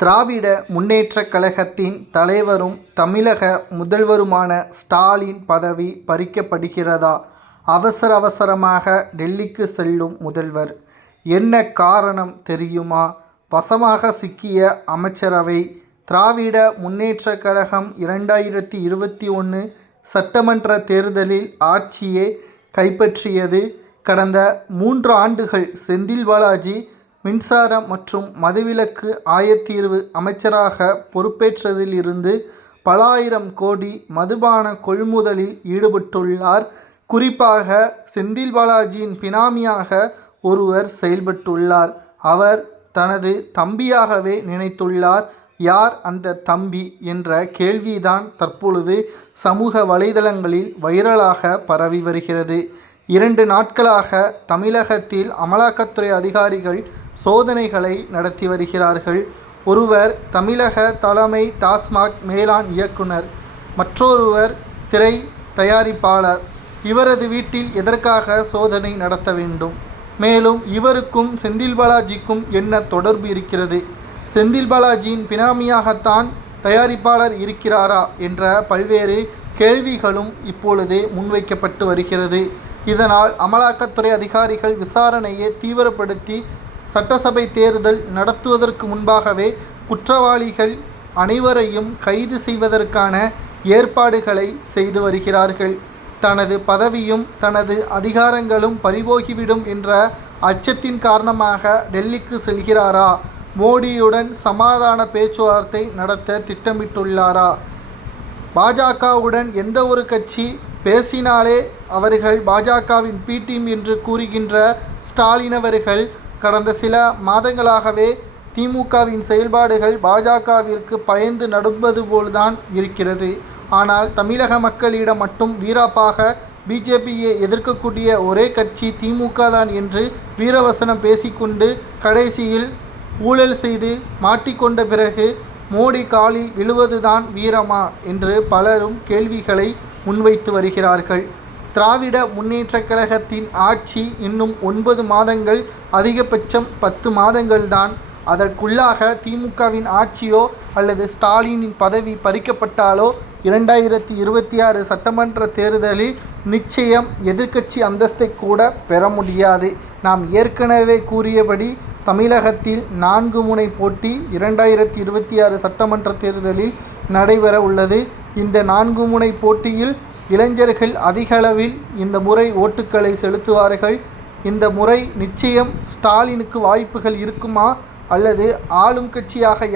திராவிட முன்னேற்றக் கழகத்தின் தலைவரும் தமிழக முதல்வருமான ஸ்டாலின் பதவி பறிக்கப்படுகிறதா? அவசரமாக டெல்லிக்கு செல்லும் முதல்வர். என்ன காரணம் தெரியுமா? வசமாக சிக்கிய அமைச்சரவை. திராவிட முன்னேற்றக் கழகம் 2021 சட்டமன்ற தேர்தலில் ஆட்சியை கைப்பற்றியது. கடந்த 3 ஆண்டுகள் செந்தில் பாலாஜி மின்சாரம் மற்றும் மதுவிலக்கு ஆயத்தீர்வு அமைச்சராக பொறுப்பேற்றதில் இருந்து பல ஆயிரம் கோடி மதுபான கொள்முதலில் ஈடுபட்டுள்ளார். குறிப்பாக செந்தில் பாலாஜியின் பினாமியாக ஒருவர் செயல்பட்டுள்ளார். அவர் தனது தம்பியாகவே நினைத்துள்ளார். யார் அந்த தம்பி என்ற கேள்விதான் தற்பொழுது சமூக வலைதளங்களில் வைரலாக பரவி வருகிறது. 2 நாட்களாக தமிழகத்தில் அமலாக்கத்துறை அதிகாரிகள் சோதனைகளை நடத்தி வருகிறார்கள். ஒருவர் தமிழக தலைமை டாஸ்மாக் மேலாண் இயக்குனர், மற்றொருவர் திரை தயாரிப்பாளர். இவரது வீட்டில் எதற்காக சோதனை நடத்த வேண்டும்? மேலும் இவருக்கும் செந்தில் பாலாஜிக்கும் என்ன தொடர்பு இருக்கிறது? செந்தில் பாலாஜியின் பினாமியாகத்தான் தயாரிப்பாளர் இருக்கிறாரா என்ற பல்வேறு கேள்விகளும் இப்பொழுது முன்வைக்கப்பட்டு வருகிறது. இதனால் அமலாக்கத்துறை அதிகாரிகள் விசாரணையை தீவிரப்படுத்தி சட்டசபை தேர்தல் நடத்துவதற்கு முன்பாகவே குற்றவாளிகள் அனைவரையும் கைது செய்வதற்கான ஏற்பாடுகளை செய்து வருகிறார்கள். தனது பதவியும் தனது அதிகாரங்களும் பறிபோகிவிடும் என்ற அச்சத்தின் காரணமாக டெல்லிக்கு செல்கிறாரா? மோடியுடன் சமாதான பேச்சுவார்த்தை நடத்த திட்டமிட்டுள்ளாரா? பாஜகவுடன் எந்த ஒரு கட்சி பேசினாலே அவர்கள் பாஜகவின் பி டீம் என்று கூறுகின்ற ஸ்டாலின் அவர்கள் கடந்த சில மாதங்களாகவே திமுகவின் செயல்பாடுகள் பாஜகவிற்கு பயந்து நடுவது போல்தான் இருக்கிறது. ஆனால் தமிழக மக்களிடம் மட்டும் வீராப்பாக பிஜேபியை எதிர்க்கக்கூடிய ஒரே கட்சி திமுக தான் என்று வீரவசனம் பேசிக்கொண்டு கடைசியில் ஊழல் செய்து மாட்டிக்கொண்ட பிறகு மோடி காலில் விழுவதுதான் வீரமா என்று பலரும் கேள்விகளை முன்வைத்து வருகிறார்கள். திராவிட முன்னேற்றக் கழகத்தின் ஆட்சி இன்னும் 9 மாதங்கள், அதிகபட்சம் 10 மாதங்கள்தான். அதற்குள்ளாக திமுகவின் ஆட்சியோ அல்லது ஸ்டாலினின் பதவி பறிக்கப்பட்டாலோ 2026 சட்டமன்ற தேர்தலில் நிச்சயம் எதிர்க்கட்சி அந்தஸ்தை கூட பெற முடியாது. நாம் ஏற்கனவே கூறியபடி தமிழகத்தில் 4 முனை போட்டி 2026 சட்டமன்ற தேர்தலில் நடைபெற உள்ளது. இந்த 4 முனை போட்டியில் இளைஞர்கள் அதிகளவில் இந்த முறை ஓட்டுக்களை செலுத்துவார்கள். இந்த முறை நிச்சயம் ஸ்டாலினுக்கு வாய்ப்புகள் இருக்குமா அல்லது ஆளும் கட்சியாக